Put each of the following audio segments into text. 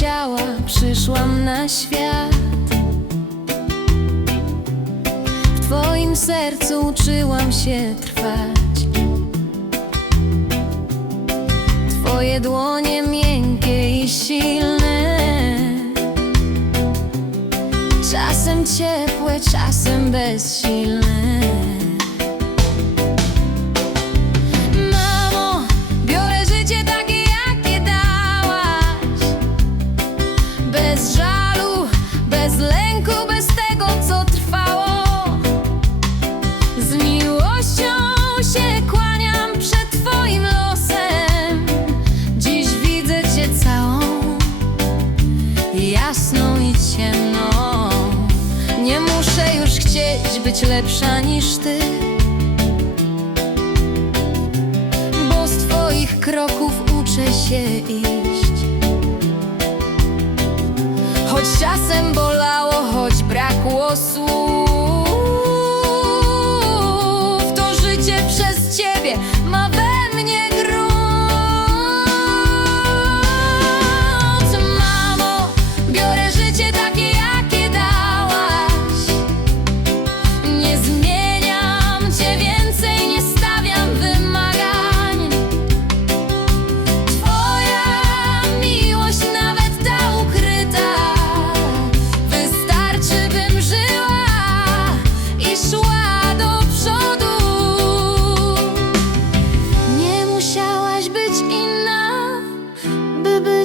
Ciała przyszłam na świat. W Twoim sercu uczyłam się trwać. Twoje dłonie miękkie i silne. Czasem ciepłe, czasem bezsilne Bez żalu, bez lęku, bez tego, co trwało. Z miłością się kłaniam przed Twoim losem. Dziś widzę Cię całą, jasną i ciemną. Nie muszę już chcieć być lepsza niż Ty bo z Twoich kroków uczę się iść. Choć czasem bolało,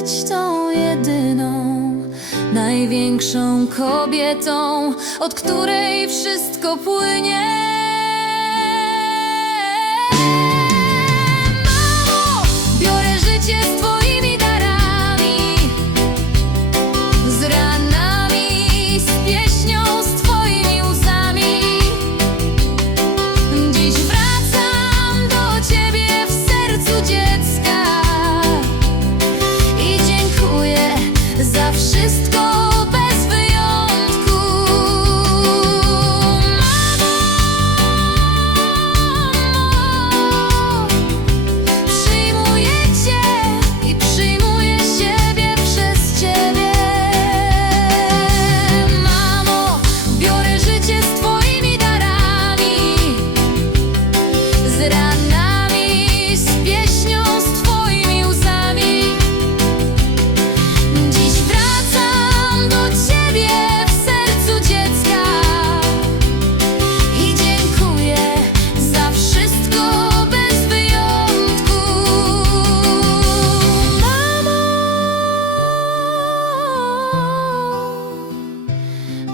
być tą jedyną. Największą kobietą, od której wszystko płynie.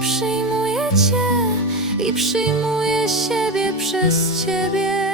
Przyjmuję Cię i przyjmuję siebie przez Ciebie.